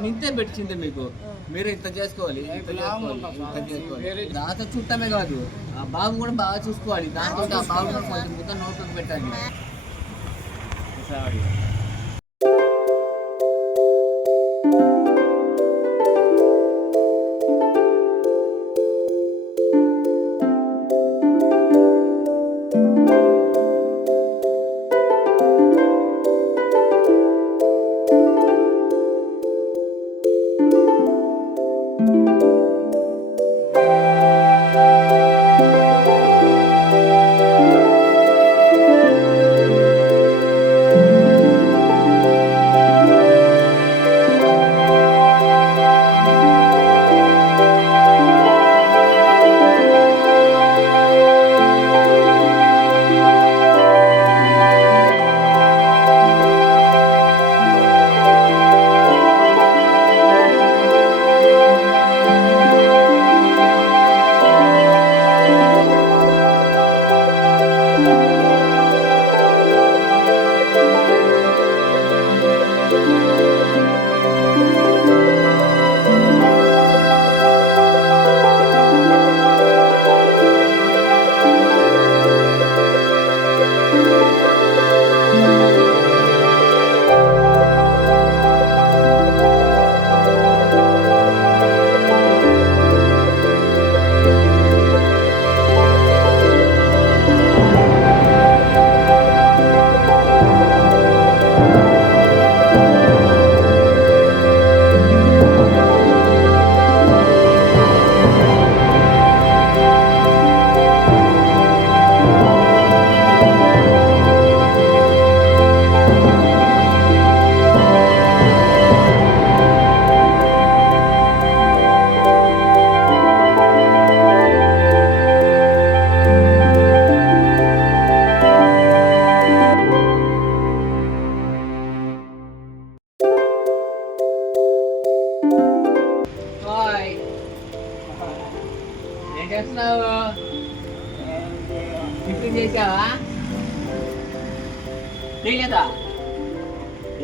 నేను ఇంతే పెట్టింది మీకు. మీరు ఇంత చేసుకోవాలి, దాంతో చుట్టమే కాదు ఆ బాబు కూడా బాగా చూసుకోవాలి. దాంతో ఆ బాబు కూడా కొంచెం ముద్ద నోట్లోకి పెట్టండి. ఏం చేస్తున్నావు? టిఫిన్ చేసావా? చేయలేదా?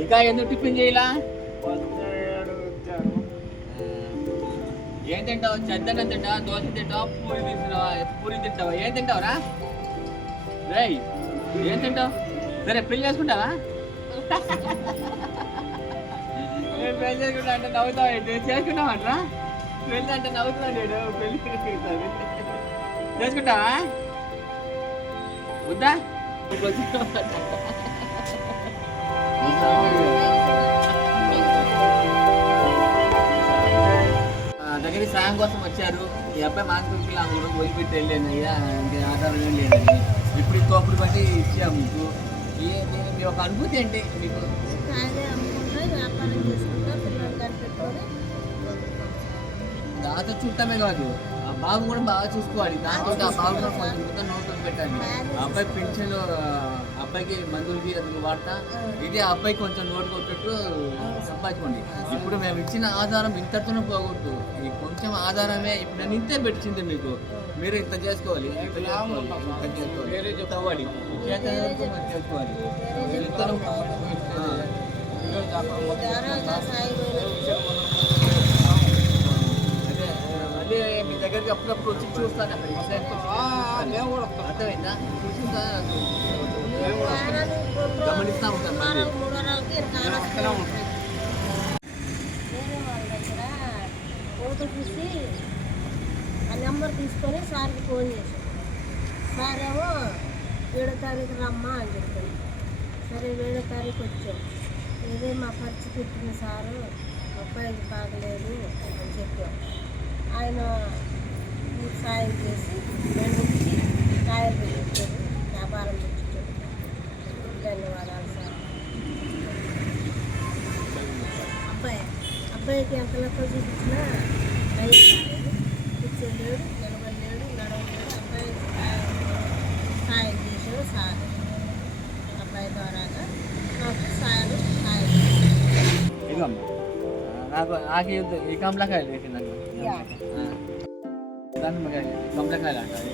ఇంకా ఎందుకు టిఫిన్ చేయలా? ఏం తింటావు? చద్దనం తింటావా? దోశ తింటావా? పూరి తింటావా? ఏం తింటావురా? రేయ్ ఏం తింటావు? సరే పెళ్లి చేసుకుంటావా? నేను పెళ్లి చేసుకుంటా అంటే నవ్వుతావు ఏంటి? చేసుకుంటామంటరా? పెళ్ళి అంటే నవ్వుతున్నా నేను. పెళ్లి చేసుకుంటావా? వద్దా? దగ్గరికి సాయం కోసం వచ్చారు. ఈ అబ్బాయి మాస్టర్కి అందరూ వదిలిపెట్టి వెళ్ళాను. అయ్యా అంటే ఆధారం ఏం లేదని ఇప్పుడు ఇంకొకటి బట్టి ఇచ్చాము మీకు. మీ ఒక అనుభూతి ఏంటి మీకు? దాంతో చుట్టమే కాదు ఆ బాబు కూడా బాగా చూసుకోవాలి. దాంతో ఆ బాబు కూడా కొంచెం ముద్ద నోట్లోకి పెట్టండి. ఆ అబ్బాయి పెన్షన్ అబ్బాయికి మందులకి అందుకు వాడతా ఇది ఆ అబ్బాయి కొంచెం నోటు కొట్టేట్టు సంపాదించుకోండి. ఇప్పుడు మేము ఇచ్చిన ఆధారం ఇంతతోనే పోగొట్టు. ఈ కొంచెం ఆధారమే ఇప్పుడు నేను ఇంతే పెట్టింది మీకు. మీరు ఇంత చేసుకోవాలి, ఇంత చేసుకోవాలి, చేసుకోవాలి. అదే మీ దగ్గరికి అప్పుడప్పుడు వచ్చి చూస్తాను. అర్థమైందా? చూసిందా? గమనిస్తూ ఉంటాను. ఫోటో చూసి ఆ నెంబర్ తీసుకొని సార్కి ఫోన్ చేశాను. సార్ ఏమో 7వ తారీఖు రమ్మా అని చెప్పాను. సరే 7వ తారీఖు వచ్చాం. ఇదే మా ఖర్చు పెట్టిన సారు అబ్బాయికి బాగలేదు అని చెప్పాం. ఆయన సాయం చేసి నేను వచ్చి కాయలు పెట్టాడు, వ్యాపారం పెట్టాడు. ధన్యవాదాలు సార్. అబ్బాయికి ఎంత లెక్క చూపించినా రైతు కాలేదు, కూర్చోలేడు, నిలబడలేడు, నడవలేడు. అబ్బాయి సాయం చేసాడు సార్. అబ్బాయి ద్వారాగా నాకు సాయం నాకు ఈ కమలకాయలు వేసిందండి. కమలకాయలు అంటారు.